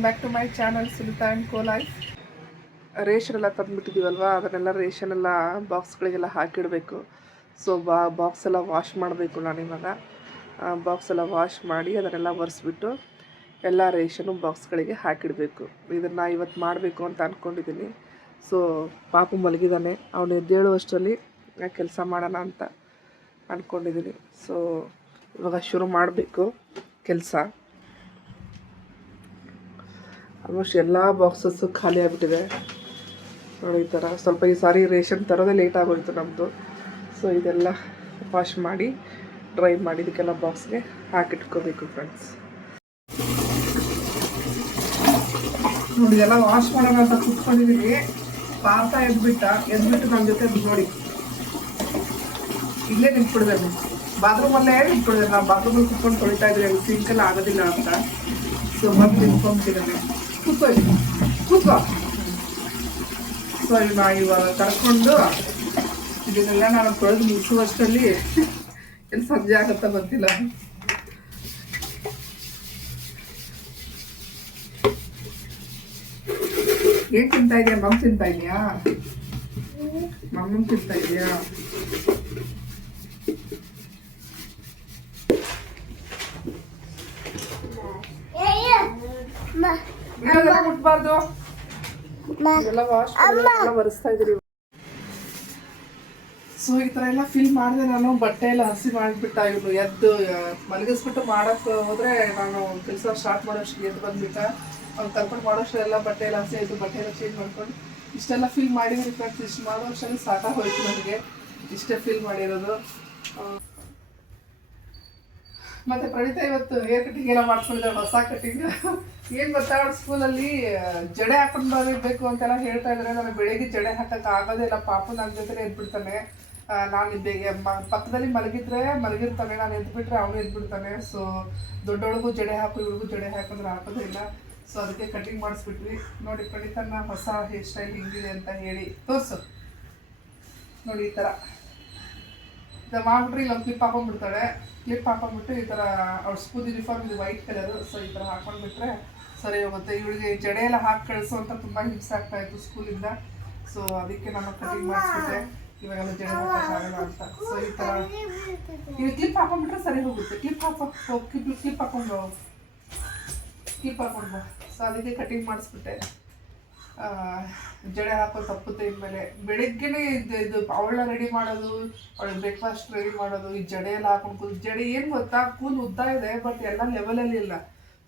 Welcome back to my channel Sunita and co life. Ration ಎಲ್ಲ ತಂದುಬಿಟ್ಟಿದ್ದೀವಲ್ವ, ಅದನ್ನೆಲ್ಲ ರೇಷನ್ ಎಲ್ಲ ಬಾಕ್ಸ್ಗಳಿಗೆಲ್ಲ ಹಾಕಿಡಬೇಕು. ಸೊ ಬಾಕ್ಸ್ ಎಲ್ಲ ವಾಶ್ ಮಾಡಬೇಕು. ನಾನಿವಾಗ ಬಾಕ್ಸ್ ಎಲ್ಲ ವಾಶ್ ಮಾಡಿ ಅದನ್ನೆಲ್ಲ ಒರೆಸ್ಬಿಟ್ಟು ಎಲ್ಲ ರೇಷನು ಬಾಕ್ಸ್ಗಳಿಗೆ ಹಾಕಿಡಬೇಕು. ಇದನ್ನು ಇವತ್ತು ಮಾಡಬೇಕು ಅಂತ ಅಂದ್ಕೊಂಡಿದ್ದೀನಿ. ಸೊ ಪಾಪು ಮಲಗಿದ್ದಾನೆ, ಅವನು ಎದ್ದೇಳುವಷ್ಟರಲ್ಲಿ ಕೆಲಸ ಮಾಡೋಣ ಅಂತ ಅಂದ್ಕೊಂಡಿದ್ದೀನಿ. ಸೊ ಇವಾಗ ಶುರು ಮಾಡಬೇಕು ಕೆಲಸ. ಆಲ್ಮೋಸ್ಟ್ ಎಲ್ಲ ಬಾಕ್ಸಸ್ಸು ಖಾಲಿ ಆಗಿಬಿಟ್ಟಿದೆ ನೋಡಿ. ಈ ಥರ ಸ್ವಲ್ಪ ಈ ಸಾರಿ ರೇಷನ್ ತರೋದೇ ಲೇಟ್ ಆಗೋಯಿತು ನಮ್ಮದು. ಸೊ ಇದೆಲ್ಲ ವಾಶ್ ಮಾಡಿ ಡ್ರೈ ಮಾಡಿ ಇದಕ್ಕೆಲ್ಲ ಬಾಕ್ಸ್ಗೆ ಹಾಕಿಟ್ಕೋಬೇಕು ಫ್ರೆಂಡ್ಸ್. ನೋಡಿ ಎಲ್ಲ ವಾಶ್ ಮಾಡೋಣ ಅಂತ ಕುತ್ಕೊಂಡಿದ್ದೀನಿ. ಪಾಪ ಎದ್ಬಿಟ್ಟು ನನ್ನ ಜೊತೆ ನೋಡಿ ಇಲ್ಲೇ ನಿಂತ್ಬಿಡ್ಬೇಕು, ಬಾತ್ರೂಮಲ್ಲೇ ನಿಂತ್ಬಿಡ್ಬೇಕು. ನಾವು ಬಾತ್ರೂಮಲ್ಲಿ ಕುತ್ಕೊಂಡು ತೊಳಿತಾ ಇದ್ವಿ, ಅಲ್ಲಿ ಸಿಂಕಲ್ಲಿ ಆಗೋದಿಲ್ಲ ಅಂತ. ಸೊ ಮತ್ತೆ ನಿಂತ್ಕೊಂಡ್ಬಿಟ್ಟಿದ್ದಾನೆ. ಕೂತ್ಕೋ. ಸೊ ಇವಾಗ ಕರ್ಕೊಂಡು ಇದನ್ನೆಲ್ಲ ನಾನು ತೊಳೆದು ಮುಗಿಸುವಷ್ಟರಲ್ಲಿ ಎಲ್ಲಿ ಸಂಜೆ ಆಗುತ್ತಾ ಗೊತ್ತಿಲ್ಲ. ಏನ್ ತಿಂತಾ ಇದೆಯಾ? ಮಮ್ಮ ತಿಂತಾ ಇದೆಯಾ? ಮಮ್ಮ ತಿಂತಾ ಇದೆಯಾ? ಮುಟ್ಬಾರ್ದು. ಎಲ್ಲ ವಾಶ್ ಒರೆಸ್ತಾ ಇದ್ರಿ. ಸೊ ಈ ಥರ ಎಲ್ಲ ಫಿಲ್ ಮಾಡಿದೆ. ನಾನು ಬಟ್ಟೆ ಎಲ್ಲ ಹಸಿ ಮಾಡಿಬಿಟ್ಟ. ಇವನು ಎದ್ದು ಮಲಗಿಸ್ಬಿಟ್ಟು ಮಾಡೋಕ್ಕೆ ಹೋದರೆ ನಾನು ಕೆಲಸ ಸ್ಟಾರ್ಟ್ ಮಾಡೋಷ್ಟು ಎದ್ದು ಬಂದ್ಬಿಟ್ಟ. ಅವ್ನು ಕರ್ಕೊಂಡು ಮಾಡೋಷ್ಟು ಎಲ್ಲ ಬಟ್ಟೆ ಎಲ್ಲ ಹಸಿ ಆಯಿತು. ಬಟ್ಟೆ ಎಲ್ಲ ಚೇಂಜ್ ಮಾಡ್ಕೊಂಡು ಇಷ್ಟೆಲ್ಲ ಫಿಲ್ ಮಾಡಿದ್ದೀನಿ ಫ್ರೆಂಡ್ಸ್. ಇಷ್ಟು ಮಾಡೋಷ್ಟರಲ್ಲಿ ಸಾಕಾಗೋಯ್ತು ನನಗೆ. ಇಷ್ಟೇ ಫಿಲ್ ಮಾಡಿರೋದು. ಮತ್ತು ಪ್ರಣೀತಾ ಇವತ್ತು ಹೇರ್ ಕಟಿಂಗ್ ಎಲ್ಲ ಮಾಡ್ಕೊಂಡಿದ್ದಾಳೆ, ಹೊಸ ಕಟಿಂಗ್. ಏನು ಗೊತ್ತಾ, ಅವ್ಳು ಸ್ಕೂಲಲ್ಲಿ ಜಡೆ ಹಾಕೊಂಡು ಬರಬೇಕು ಅಂತೆಲ್ಲ ಹೇಳ್ತಾ ಇದ್ದಾರೆ. ನನಗೆ ಬೆಳಿಗ್ಗೆ ಜಡೆ ಹಾಕೋಕ್ಕೆ ಆಗೋದೇ ಇಲ್ಲ. ಪಾಪು ನನ್ನ ಜೊತೆ ಎದ್ಬಿಡ್ತಾನೆ. ನಾನು ಪಕ್ಕದಲ್ಲಿ ಮಲಗಿರ್ತಾನೆ, ನಾನು ಎದ್ಬಿಟ್ರೆ ಅವನು ಎದ್ಬಿಡ್ತಾನೆ. ಸೊ ದೊಡ್ಡೊಳಗೂ ಜಡೆ ಹಾಕು, ಇವ್ರಿಗೂ ಜಡೆ ಹಾಕಿದ್ರೆ ಹಾಕೋದೇ ಇಲ್ಲ. ಸೊ ಅದಕ್ಕೆ ಕಟಿಂಗ್ ಮಾಡಿಸ್ಬಿಟ್ವಿ. ನೋಡಿ ಪ್ರಣೀತನ ಹೊಸ ಹೇರ್ ಸ್ಟೈಲ್ ಹಿಂಗಿದೆ ಅಂತ ಹೇಳಿ ತೋರಿಸು. ನೋಡಿ ಈ ಥರ ಇದು ಮಾಡಿಬಿಟ್ರೆ ಇಲ್ಲ ಕ್ಲಿಪ್ ಹಾಕೊಂಡ್ಬಿಡ್ತಾಳೆ. ಕ್ಲಿಪ್ ಹಾಕೊಂಡ್ಬಿಟ್ಟು ಈ ಥರ ಅವ್ರ ಸ್ಕೂಲ್ ಯೂನಿಫಾರ್ಮ್ ಇದು ವೈಟ್ ಕಲರು. ಸೊ ಈ ಥರ ಹಾಕೊಂಡ್ಬಿಟ್ರೆ ಸರಿ ಹೋಗುತ್ತೆ. ಇವಳಿಗೆ ಜಡೆ ಎಲ್ಲ ಹಾಕಿ ಕಳಿಸೋ ಅಂತ ತುಂಬ ಹಿಂಸೆ ಆಗ್ತಾಯಿತ್ತು ಸ್ಕೂಲಿಂದ. ಸೊ ಅದಕ್ಕೆ ನಾನು ಕಟಿಂಗ್ ಮಾಡಿಸ್ಬಿಟ್ಟೆ. ಇವಾಗೆಲ್ಲ ಜಡೆ ಹಾಕೋಕ್ಕಾಗಲ್ಲ ಅಂತ. ಸೊ ಈ ಥರ ಇದು ಕ್ಲಿಪ್ ಹಾಕೊಂಡ್ಬಿಟ್ರೆ ಸರಿ ಹೋಗುತ್ತೆ. ಕ್ಲಿಪ್ ಹಾಕೊಂಡು ಸೊ ಅದಕ್ಕೆ ಕಟಿಂಗ್ ಮಾಡಿಸ್ಬಿಟ್ಟೆ. ಜಡೆ ಹಾಕೋ ತಪ್ಪುತ್ತೆ ಇನ್ಮೇಲೆ. ಬೆಳಗ್ಗೆನೇ ಇದು ಅವಳನ್ನ ರೆಡಿ ಮಾಡೋದು, ಅವಳಿಗೆ ಬ್ರೇಕ್ಫಾಸ್ಟ್ ರೆಡಿ ಮಾಡೋದು, ಈ ಜಡೆ ಎಲ್ಲ ಹಾಕೊಂಡು ಜಡೆ ಏನು ಗೊತ್ತಾ, ಕೂಲ್ ಉದ್ದ ಇದೆ ಬಟ್ ಎಲ್ಲ ಲೆವೆಲಲ್ಲಿ ಇಲ್ಲ.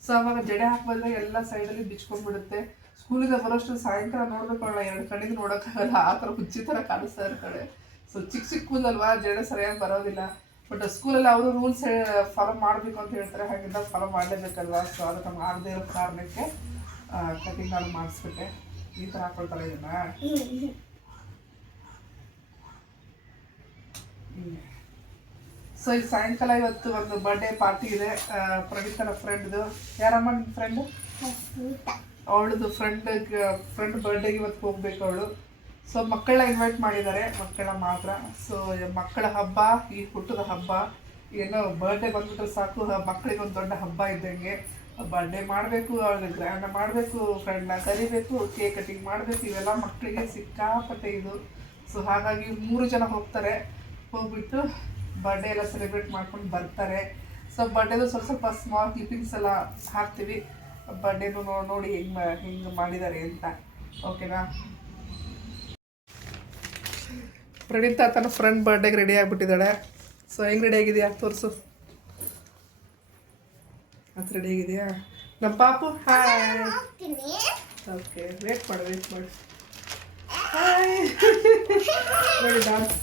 ಸೊ ಅವಾಗ ಜಡೆ ಹಾಕಿದ್ರೆ ಎಲ್ಲ ಸೈಡಲ್ಲಿ ಬಿಚ್ಕೊಂಡ್ಬಿಡುತ್ತೆ. ಸ್ಕೂಲಿಂದ ಬರೋಷ್ಟು ಸಾಯಂಕಾಲ ನೋಡ್ಬೇಕು, ಅವಳ ಎರಡು ಕಡೆಗೆ ನೋಡೋಕ್ಕಾಗಲ್ಲ. ಆ ಥರ ಹುಚ್ಚಿ ಥರ ಕಾಣಿಸ್ತಾ ಇರ್ತಾಳೆ. ಸೊ ಚಿಕ್ಕ ಕೂದಲ್ವಾ, ಜಡೆ ಸರಿಯಾಗಿ ಬರೋದಿಲ್ಲ. ಬಟ್ ಸ್ಕೂಲಲ್ಲಿ ಅವರು ರೂಲ್ಸ್ ಫಾಲೋ ಮಾಡಬೇಕು ಅಂತ ಹೇಳ್ತಾರೆ, ಹಾಗಿಂದ ಫಾಲೋ ಮಾಡಲೇಬೇಕಲ್ವ. ಸೊ ಅದಕ್ಕೆ ಮಾಡದೇ ಇರೋ ಕಾರಣಕ್ಕೆ ಕಟಿಂಗ್ ನಾನು ಮಾಡಿಸ್ಬಿಟ್ಟೆ. ಈ ಥರ ಹಾಕೊಳ್ತಾರೆ ಇದನ್ನ. ಸೊ ಈ ಸಾಯಂಕಾಲ ಇವತ್ತು ಒಂದು ಬರ್ಡೇ ಪಾರ್ಟಿ ಇದೆ. ಪ್ರಣೀತನ ಫ್ರೆಂಡ್ದು. ಯಾರಮ್ಮ ನಿಮ್ಮ ಫ್ರೆಂಡು? ಅವಳದು ಫ್ರೆಂಡ್ ಬರ್ಡೇಗೆ ಇವತ್ತು ಹೋಗ್ಬೇಕು ಅವಳು. ಸೊ ಮಕ್ಕಳನ್ನ ಇನ್ವೈಟ್ ಮಾಡಿದ್ದಾರೆ, ಮಕ್ಕಳ ಮಾತ್ರ. ಸೊ ಮಕ್ಕಳ ಹಬ್ಬ, ಈ ಹುಟ್ಟದ ಹಬ್ಬ. ಏನೋ ಬರ್ಡೇ ಬಂದ್ಬಿಟ್ರೆ ಸಾಕು, ಮಕ್ಕಳಿಗೆ ಒಂದು ದೊಡ್ಡ ಹಬ್ಬ ಇದ್ದಂಗೆ. ಬರ್ಡೇ ಮಾಡಬೇಕು, ಅವ್ರಿಗೆ ಗ್ರ್ಯಾಂಡ್ ಮಾಡಬೇಕು, ಫ್ರೆಂಡ್ನ ಕರಿಬೇಕು, ಕೇಕ್ ಕಟಿಂಗ್ ಮಾಡಬೇಕು. ಇವೆಲ್ಲ ಮಕ್ಕಳಿಗೆ ಸಿಕ್ಕಾಪಟ್ಟೆ ಇದು. ಸೊ ಹಾಗಾಗಿ 3 ಜನ ಹೋಗ್ಬಿಟ್ಟು ಬರ್ಡೇ ಎಲ್ಲ ಸೆಲೆಬ್ರೇಟ್ ಮಾಡ್ಕೊಂಡು ಬರ್ತಾರೆ. ಸೊ ಬರ್ಡೇದು ಸ್ವಲ್ಪ ಸ್ಮಾಲ್ ಕ್ಲಿಪ್ಪಿಂಗ್ಸ್ ಎಲ್ಲ ಹಾಕ್ತೀವಿ. ಬರ್ಡೇನು ನೋಡಿ ಹೆಂಗೆ ಮಾಡಿದ್ದಾರೆ ಅಂತ. ಓಕೆನಾ? ಪ್ರಣೀತಾ ತನ್ನ ಫ್ರೆಂಡ್ ಬರ್ಡೇಗೆ ರೆಡಿ ಆಗಿಬಿಟ್ಟಿದ್ದಾಳೆ. ಸೊ ಹೆಂಗೆ ರೆಡಿ ಆಗಿದೆಯಾ ತೋರಿಸು. ಅದು ರೆಡಿ ಆಗಿದೆಯಾ ನಮ್ಮ ಪಾಪು? ಹಾಯ್. ಓಕೆ, ವೇಟ್ ಮಾಡು. ಹಾಯ್ ನೋಡಿ ಡಾನ್ಸ್.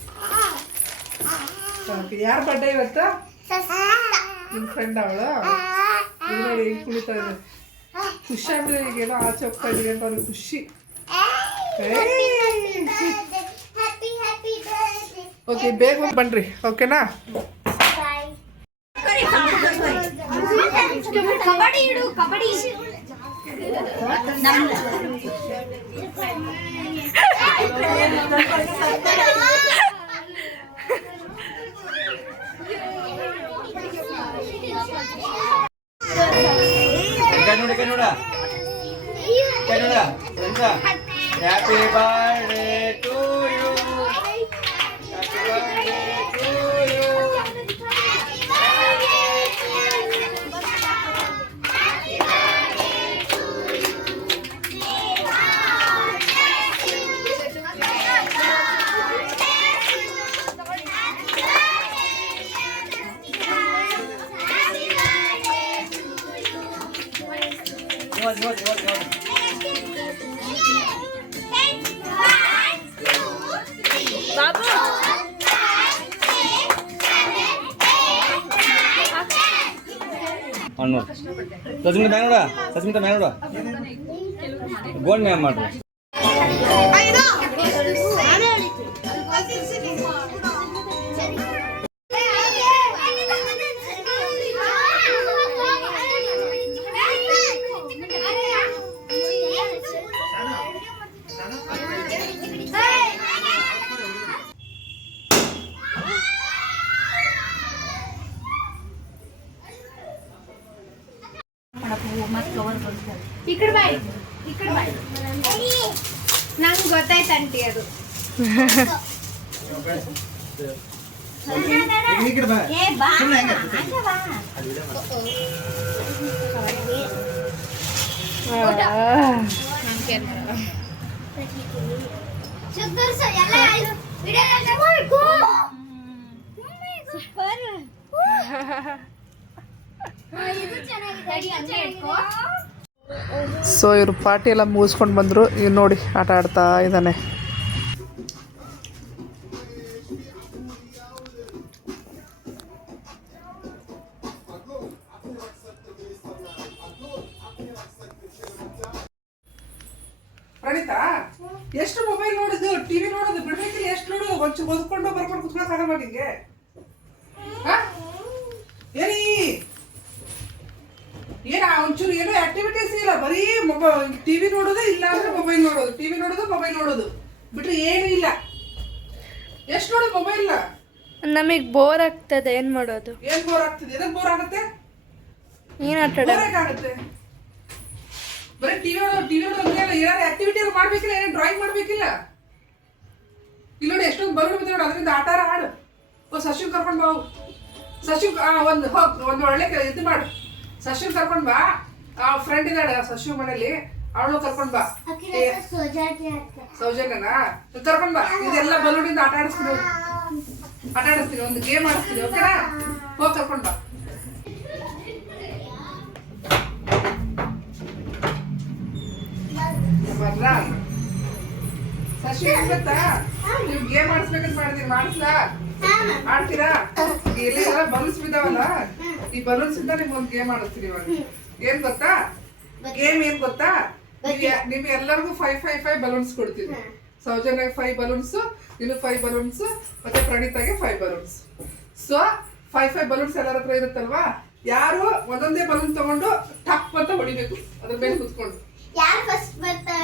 ಓಕೆ, ಯಾರು ಬರ್ಡೇ ಇವತ್ತು? ನಿಮ್ಮ ಫ್ರೆಂಡ್ ಅವಳು. ಇದು ನೋಡಿ ಹೆಂಗೆ ಕುಳಿತಾ ಇದೆ. ಖುಷಿ ಆಗಿದೆ. ಈಗೇನೋ ಆಚೆ ಹೋಗ್ತಾ ಇದೀವಿ ಅಂತ ಅವ್ರಿಗೆ ಖುಷಿ. ಓಕೆ, ಬೇಗ ಬನ್ನಿರಿ. ಓಕೆನಾ? ಕಬಡ್ಡಿ ಇಡು, ಕಬಡ್ಡಿ. ನೋಡ happy birthday to you. Happy birthday to you. Sasmitha man ನೋಡ, ಸಸ್ಮಿತಾ ಮ್ಯಾನ್ ನೋಡ, ಗೋಲ್ಡ್ ಮ್ಯಾಮ್ ಮಾಡ್ರಿ. ಈ ಕಡೆ ಬಾಯ್, ಈ ಕಡೆ ಬಾಯ್. ನಂಗೆ ಗೊತ್ತಾಯ್ತು ಆಂಟಿ ಅದು. ಏ ಬಾ, ಹಂಗೆ ಬಾ. ಸೊ ಇವರು ಪಾರ್ಟಿ ಎಲ್ಲ ಮುಗಿಸ್ಕೊಂಡು ಬಂದರು. ಇವ್ ನೋಡಿ ಆಟ ಆಡ್ತಾ ಇದ್ದಾನೆ. ಪ್ರಣೀತಾ, ಎಷ್ಟು ಮೊಬೈಲ್ ನೋಡೋದು, ಟಿವಿ ನೋಡೋದು ಬಿಡ್ಬೇಕಿಲ್ಲ? ಎಷ್ಟು ನೋಡೋದು? ಒಂಚೂರು ಓದ್ಕೊಂಡು ಬರ್ಕೊಂಡು ಕುತ್ಕೊಳಕ್ ಆಗಲ್ವಾ ನಿಂಗೆ? ಏನಿ ಏನ ಒಂಚೂರು ಏನೋ ಆಕ್ಟಿವಿಟೀಸ್ ಇಲ್ಲ, ಬರೀ ಮೊಬೈಲ್ ಟಿವಿ ನೋಡೋದು, ಇಲ್ಲ ಅಂದ್ರೆ ಮೊಬೈಲ್ ನೋಡೋದು, ಟಿವಿ ನೋಡೋದು, ಮೊಬೈಲ್ ನೋಡೋದು ಬಿಟ್ರೆ ಏನು ಇಲ್ಲ. ಎಷ್ಟು ನೋಡೋದು ಮೊಬೈಲ್? ನಮಗೆ ಬೋರ್ ಆಗ್ತದೆ, ಏನ್ ಮಾಡೋದು? ಏನ್ ಬೋರ್ ಆಗ್ತದೆ? ಎದಕ್ ಬೋರ್ ಆಗುತ್ತೆ? ಏನ್ ಆಟ ಆಗುತ್ತೆ? ಬರೀ ಟಿವಿ ನೋಡೋದು ಏನಾದ್ರು ಆಕ್ಟಿವಿಟಿ ಮಾಡ್ಬೇಕಿಲ್ಲ? ಏನಾದ್ರು ಡ್ರಾಯಿಂಗ್ ಮಾಡ್ಬೇಕಿಲ್ಲ? ಇಲ್ಲಿ ನೋಡಿ ಎಷ್ಟೊಂದು ಬಲೂನ್ ಬಿದ್ದ ನೋಡಿ, ಅದರಿಂದ ಆಟ ಆಡು. ಸಶಿವ್ ಕರ್ಕೊಂಡ್ ಬಾ. ಸಶಿವ್ ಒಂದು ಒಳ್ಳೆ ಇದು ಮಾಡು. ಸಶಿವ್ ಕರ್ಕೊಂಡ್ ಬಾ. ಫ್ರೆಂಡ್ ಇದ್ದಾಳೆ ಸಶಿವ್ ಮನೇಲಿ, ಅವಳು ಕರ್ಕೊಂಡ್ ಬಾ. ಸೌಜನ್ಯನಾ ಕರ್ಕೊಂಡ್ ಬಾ. ಇದೆಲ್ಲ ಬಲೂನಿಂದ ಆಟ ಆಡಿಸ್ತೀನಿ, ಒಂದು ಗೇಮ್ ಆಡಿಸ್ತೀನಿ. ಓಕೆನಾ? ಹೋಗಿ ಕರ್ಕೊಂಡ್ ಬಾ. ಬರ್ಲಾ ಸಶಿವ್ ಗೊತ್ತಾ? ನೀವು ಗೇಮ್ ಆಡಿಸ್ಬೇಕಂತ ಮಾಡಿದೀನಿ, ಮಾಡಿಸ್ಲಾ? ಆಡ್ತೀರಾ? ಎಲ್ಲ ಬಲೂನ್ಸ್ ಬಿದ್ದಾವಲ್ಲ, ಈ ಬಲೂನ್ಸ್ ಇಂದ ನಿಮ್ಗೊಂದು ಗೇಮ್ ಆಡಿಸ್ತೀನಿ ಇವಾಗ. ಏನ್ ಗೊತ್ತಾ ಗೇಮ್? ಏನ್ ಗೊತ್ತಾ? ನಿಮ್ ಎಲ್ಲರಿಗೂ 5 ಬಲೂನ್ಸ್ ಕೊಡ್ತೀನಿ. ಸೌಜನ್ಯಗೆ 5 ಬಲೂನ್ಸ್, ನಿನಗೆ 5 ಬಲೂನ್ಸ್, ಮತ್ತೆ ಪ್ರಣೀತಾಗೆ 5 ಬಲೂನ್ಸ್. ಸೊ 5 ಬಲೂನ್ಸ್ ಎಲ್ಲರ ಹತ್ರ ಇರುತ್ತಲ್ವಾ, ಯಾರು ಒಂದೊಂದೇ ಬಲೂನ್ ತಗೊಂಡು ಟಪ್ ಅಂತ ಹೊಡಿಬೇಕು ಅದ್ರ ಮೇಲೆ ಕುತ್ಕೊಂಡು.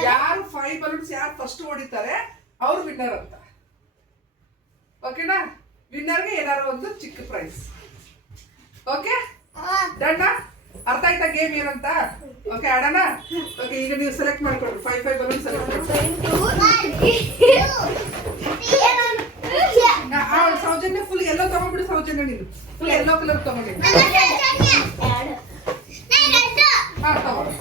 ಯಾರು 5 ಬಲೂನ್ಸ್ ಯಾರು ಫಸ್ಟ್ ಹೊಡಿತಾರೆ ಅವ್ರು ವಿನ್ನರ್ ಅಂತ. ಓಕೆನಾ? ವಿನ್ನರ್ಗೆ ಏನಾದ್ರು ಒಂದು ಚಿಕ್ಕ ಪ್ರೈಸ್. Okay done? ಅರ್ಥ ಆಯ್ತಾ ಗೇಮ್ ಏನಂತ? ಓಕೆ ಆಡೋಣ? ಓಕೆ ಈಗ ನೀವು ಸೆಲೆಕ್ಟ್ ಮಾಡ್ಕೊಳ್ರಿ. 5 ಬಲೂನ್ ಸೆಲೆಕ್ಟ್ ಮಾಡ್ಕೊಳ್ಳಿ. ಸೌಜನ್ಯ ಫುಲ್ ಎಲ್ಲೋ ತಗೊಂಡ್ಬಿಡು. ಸೌಜನ್ಯ ನೀನು ಫುಲ್ ಎಲ್ಲೋ ಕಲರ್ ತಗೊಂಡಿದ್ದು. ಹಾ ತಗೊಂಡು.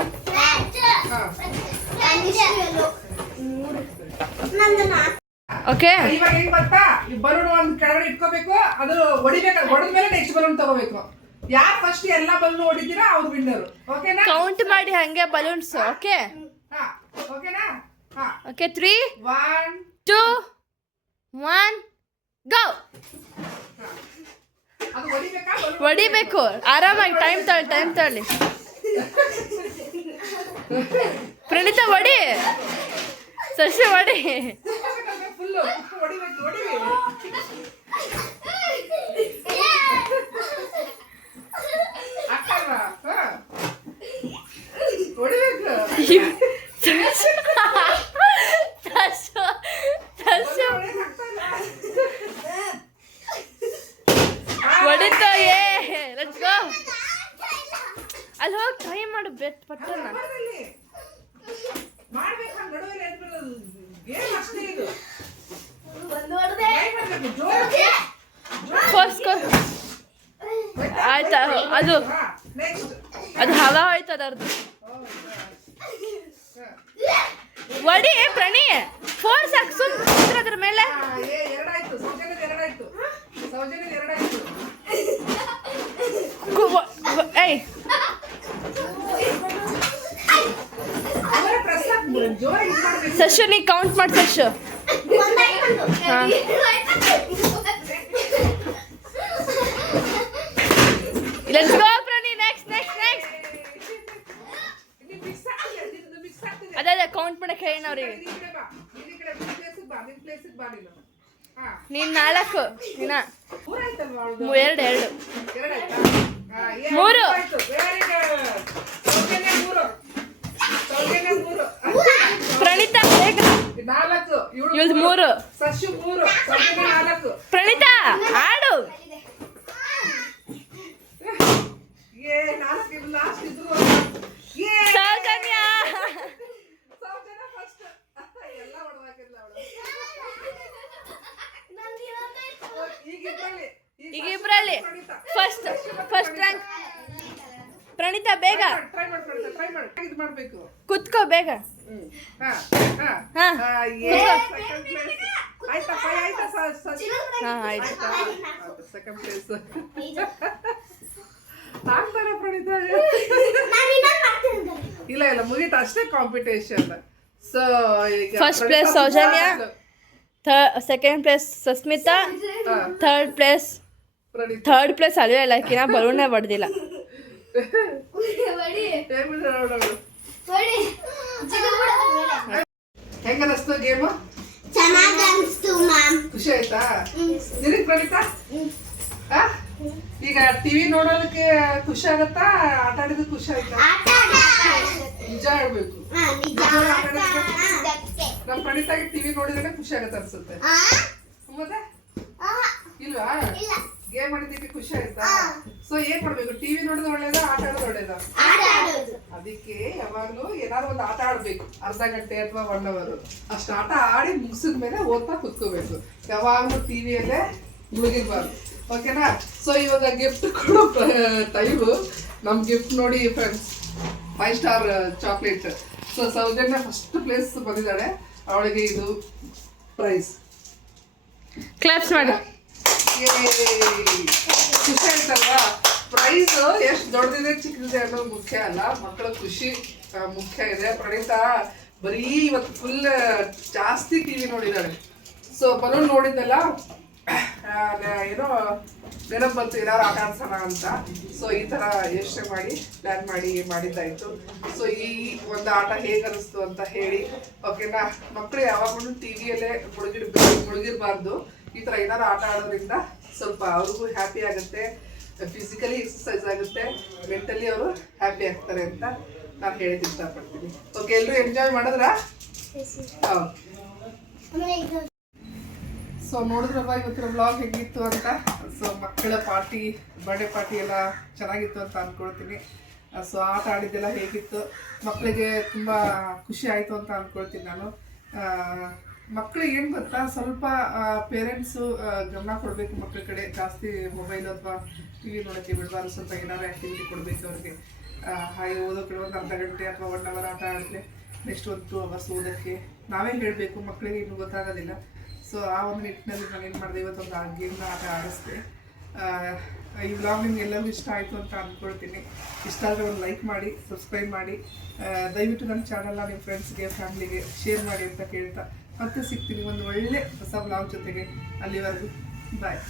ಓಕೆ, ಇವಾಗ ಹೆಂಗ್ ಗೊತ್ತಾ? ಈ ಬಲೂನ್ ಒಂದ್ ಕೆಳಗಡೆ ಇಟ್ಕೋಬೇಕು, ಅದು ಹೊಡಿಬೇಕು. ಹೊಡೆದ್ಮೇಲೆ ನೆಕ್ಸ್ಟ್ ಬಲೂನ್ ತಗೋಬೇಕು. ಯಾರು ಫಸ್ಟ್ ಎಲ್ಲಾ ಬಲೂನ್ ಹೊಡಿತೀರಾ ಅವ್ರು ವಿನ್ನರ್. ಓಕೆನಾ? ಕೌಂಟ್ ಮಾಡಿ ಹಂಗೆ ಬಲೂನ್ಸ್. ಓಕೆ ಓಕೆನಾ? ಹಾ ಓಕೆ, 3 1 2 1 ಗೋ. ಅದು ಹೊಡಿಬೇಕಾ? ಹೊಡಿಬೇಕು ಆರಾಮಾಗಿ. ಟೈಮ್ ತಗೊಳ್ಳಿ. ಪ್ರಣೀತಾ ಹೊಡಿ, ಸಶಿ ಹೊಡಿ. ಫುಲ್ ಹೊಡಿಬೇಕು. ಅಕ್ಕಲ್ವಾ? ಹೊಡಿಬೇಕು. ಹೊಡಿತಾ ಲೆಟ್ಸ್ ಗೋ. ಅಲ್ಲಿ ಹೋಗಿ ಟ್ರೈ ಮಾಡು. ಬೆಟ್ ಪಟ್ಟಣ ಮಾಡ್ಬೇಕು. ಅದು ನೆಕ್ಸ್ಟ್ ಅದು ಹವಾ ಹೋಯ್ತು ಅದರದ್ದು ವಡಿ ಪ್ರಣಿ ಫೋರ್ಸ್ ಹಾಕಿ ಸುಮ್ಮನೆ ಅದ್ರ ಮೇಲೆ ಎರಡಾಯ್ತು ಸೌಜನ್ಯದ ಎರಡಾಯ್ತು ಏಯ್ ಅವರ ಪ್ರೆಸ್ ಹಾಕ್ಬಿಡು ಜೋರಾಗಿ ಇದು ಮಾಡ್ಬೇಕು ಸಶು ನೀ ಕೌಂಟ್ ಮಾಡಿ ಸಶು ಲೆಟ್ಸ್ ಗೋ ಪ್ರಣಿ ನೆಕ್ಸ್ಟ್ ಅದೇ ಕೌಂಟ್ ಮಾಡಕ್ಕೆ ಹೇಳಿ ಅವ್ರಿಗೆ ನೀನ್ 4 ಎರಡು ಮೂರು ಪ್ರಣೀತಾ ಬೇಗ 4 ಇವ್ಳ್ದು 3 ಸಶು 3 ಸೌಜನ್ಯ 4 ಪ್ರಣೀತಾ ಆಡು ಏ 4 ಇದು ಲಾಸ್ಟ್ ಇದ್ರು ಸೌಜನ್ಯ ಸೌಜನ್ಯ ಫಸ್ಟ್ ಎಲ್ಲ ಹೊಡೆದಾಕಿದ್ಲ ಅವಳು ಈಗ ಇಬ್ರಲ್ಲಿ ಫಸ್ಟ್ ರ್ಯಾಂಕ್ ಪ್ರಣೀತಾ ಬೇಗ ಟ್ರೈ ಮಾಡಿ ಇದು ಮಾಡಬೇಕು ಕುತ್ಕೋ ಬೇಗ ಹಾ ಹಾ ಆಯ್ತಪ್ಪ ಆಯ್ತಾ ಹಾ ಆಯ್ತು ಸೆಕೆಂಡ್ ಪ್ಲೇಸ್ ಆಗ್ತಾರೆ ಪ್ರಣೀತಾ ಇಲ್ಲ ಮುಗೀತು ಅಷ್ಟೇ competition so first place Soujanya second place Sasmitha third place ಅಲ್ವೇ ಇಲ್ಲಕಿನ ಬಲೂನೇ ಬಡ್ದಿಲ್ಲ ಹೆಂಗ ಅನಿಸ್ತು ಗೇಮ್ ಚೆನ್ನಾಗಿ ಅನಿಸ್ತು ಮ್ಯಾಮ್. ಖುಷಿ ಆಯ್ತಾ ನಿನಗ್ ಪ್ರಣೀತಾ ಈಗ ಟಿವಿ ನೋಡೋದಕ್ಕೆ ಖುಷಿ ಆಗತ್ತಾ ಆಟ ಆಡಿದ ಖುಷಿ ಆಯ್ತಾ ನಿಜ ಹೇಳ್ಬೇಕು ನಮ್ ಪ್ರಣೀತಾಗಿ ಟಿವಿ ನೋಡಿದ್ರೆ ಖುಷಿ ಆಗತ್ತೆ ಅನ್ಸುತ್ತೆ ಮತ್ತೆ ಇಲ್ವಾ ಗೇಮ್ ಆಡಿದ್ದಕ್ಕೆ ಖುಷಿ ಆಯ್ತಾ ಸೊ ಏನ್ ಮಾಡ್ಬೇಕು ಟಿವಿ ನೋಡೋದು ಒಳ್ಳೇದ ಆಟ ಆಡೋದು ಒಳ್ಳೇದ ಅದಕ್ಕೆ ಯಾವಾಗ್ಲೂ ಏನಾದ್ರು ಒಂದು ಆಟ ಆಡ್ಬೇಕು ಅರ್ಧ ಗಂಟೆ ಅಥವಾ 1 hour ಅಷ್ಟು ಆಟ ಆಡಿ ಮುಗಿಸಿದ್ಮೇಲೆ ಓದ್ತಾ ಕುತ್ಕೋಬೇಕು ಯಾವಾಗ್ಲೂ ಟಿವಿಯಲ್ಲೇ ಮುಳುಗಿರ್ಬಾರ್ದು ಓಕೆನಾ ಸೊ ಇವಾಗ ಗಿಫ್ಟ್ ಕೊಡೋ ಟೈಮು ನಮ್ ಗಿಫ್ಟ್ ನೋಡಿ friends 5 star chocolate so Soujanya first place ಬಂದಿದ್ದಾಳೆ ಅವಳಿಗೆ ಇದು ಪ್ರೈಸ್ ಕ್ಲಾಪ್ಸ್ ಮಾಡಿ ಖುಷಿ ಆಯ್ತಲ್ವಾ ಪ್ರೈಸ್ ಎಷ್ಟು ದೊಡ್ಡದಿದೆ ಚಿಕ್ಕದಿದೆ ಅನ್ನೋದು ಮುಖ್ಯ ಅಲ್ಲ ಮಕ್ಕಳ ಖುಷಿ ಮುಖ್ಯ ಇದೆ ಪ್ರಣೀತಾ ಬರೀ ಇವತ್ತು ಫುಲ್ ಜಾಸ್ತಿ ಟಿವಿ ನೋಡಿದ್ದಾಳೆ ಸೊ ಬಲೂನ್ ನೋಡಿದ್ದಲ್ಲ ಏನೋ ನೆನಪು ಬಂತು ಏನಾರು ಆಟ ಆಡ್ಸೋಣ ಅಂತ ಸೊ ಈ ತರ ಯೋಚನೆ ಮಾಡಿ ಪ್ಲಾನ್ ಮಾಡಿ ಮಾಡಿದ್ದಾಯ್ತು ಸೊ ಈ ಒಂದು ಆಟ ಹೇಗೆ ಅನಿಸ್ತು ಅಂತ ಹೇಳಿ ಓಕೆನಾ ಮಕ್ಕಳು ಯಾವಾಗಲೂ ಟಿವಿಯಲ್ಲೇ ಮುಳುಗಿರ್ಬಾರ್ದು ಈ ತರ ಏನಾರು ಆಟ ಆಡೋದ್ರಿಂದ ಸ್ವಲ್ಪ ಅವ್ರಿಗೂ ಹ್ಯಾಪಿ ಆಗುತ್ತೆ ಫಿಸಿಕಲಿ ಎಕ್ಸಸೈಸ್ ಆಗುತ್ತೆ ಮೆಂಟಲಿ ಅವರು ಹ್ಯಾಪಿ ಆಗ್ತಾರೆ ಅಂತ ನಾನು ಹೇಳೋದು ಇಷ್ಟಪಡ್ತೀನಿ ಓಕೆ ಎಲ್ಲರೂ ಎಂಜಾಯ್ ಮಾಡಿದ್ರಾ ಸೊ ನೋಡಿದ್ರಲ್ಲ ಇವತ್ತಿನ ಬ್ಲಾಗ್ ಹೇಗಿತ್ತು ಅಂತ ಸೊ ಮಕ್ಕಳ ಪಾರ್ಟಿ ಬರ್ಡೇ ಪಾರ್ಟಿ ಎಲ್ಲ ಚೆನ್ನಾಗಿತ್ತು ಅಂತ ಅಂದ್ಕೊಳ್ತೀನಿ ಸೊ ಆಟ ಆಡಿದ್ದೆಲ್ಲ ಹೇಗಿತ್ತು ಮಕ್ಕಳಿಗೆ ತುಂಬ ಖುಷಿ ಆಯಿತು ಅಂತ ಅಂದ್ಕೊಳ್ತೀನಿ ನಾನು ಮಕ್ಕಳಿಗೆ ಏನು ಗೊತ್ತಾ ಸ್ವಲ್ಪ ಪೇರೆಂಟ್ಸು ಗಮನ ಕೊಡಬೇಕು ಮಕ್ಕಳ ಕಡೆ ಜಾಸ್ತಿ ಮೊಬೈಲ್ ಅಥವಾ ಟಿ ವಿ ನೋಡೋಕ್ಕೆ ಬಿಡಬಾರ್ದು ಸ್ವಲ್ಪ ಏನಾದ್ರು ಆ್ಯಕ್ಟಿವಿಟಿ ಕೊಡಬೇಕು ಅವ್ರಿಗೆ ಹಾಗೆ ಓದೋ ಕಡೆ ಒಂದು ಅರ್ಧ ಗಂಟೆ ಅಥವಾ 1 hour ಆಟ ಆಡಿದ್ರೆ ನೆಕ್ಸ್ಟ್ ಒಂದು 2 hours ಓದೋಕ್ಕೆ ನಾವೇ ಹೇಳಬೇಕು ಮಕ್ಕಳಿಗೆ ಇನ್ನೂ ಗೊತ್ತಾಗೋದಿಲ್ಲ ಸೊ ಆ ಒಂದು ನಿಟ್ಟಿನಲ್ಲಿ ನಾನು ಏನು ಮಾಡಿದೆ ಇವತ್ತೊಂದು ಗೇಮ್ನ ಆಟ ಆಡಿಸ್ದೆ ಈ ವ್ಲಾಗ್ ನಿಮ್ಗೆ ಎಲ್ಲರಿಗೂ ಇಷ್ಟ ಆಯಿತು ಅಂತ ಅಂದ್ಕೊಳ್ತೀನಿ ಇಷ್ಟ ಆದರೆ ಒಂದು ಲೈಕ್ ಮಾಡಿ ಸಬ್ಸ್ಕ್ರೈಬ್ ಮಾಡಿ ದಯವಿಟ್ಟು ನನ್ನ ಚಾನಲ್ನ ನಿಮ್ಮ ಫ್ರೆಂಡ್ಸ್ಗೆ ಫ್ಯಾಮಿಲಿಗೆ ಶೇರ್ ಮಾಡಿ ಅಂತ ಕೇಳ್ತಾ ಮತ್ತೆ ಸಿಗ್ತೀನಿ ಒಂದು ಒಳ್ಳೆ ಹೊಸ ವ್ಲಾಗ್ ಜೊತೆಗೆ ಅಲ್ಲಿವರೆಗೂ ಬಾಯ್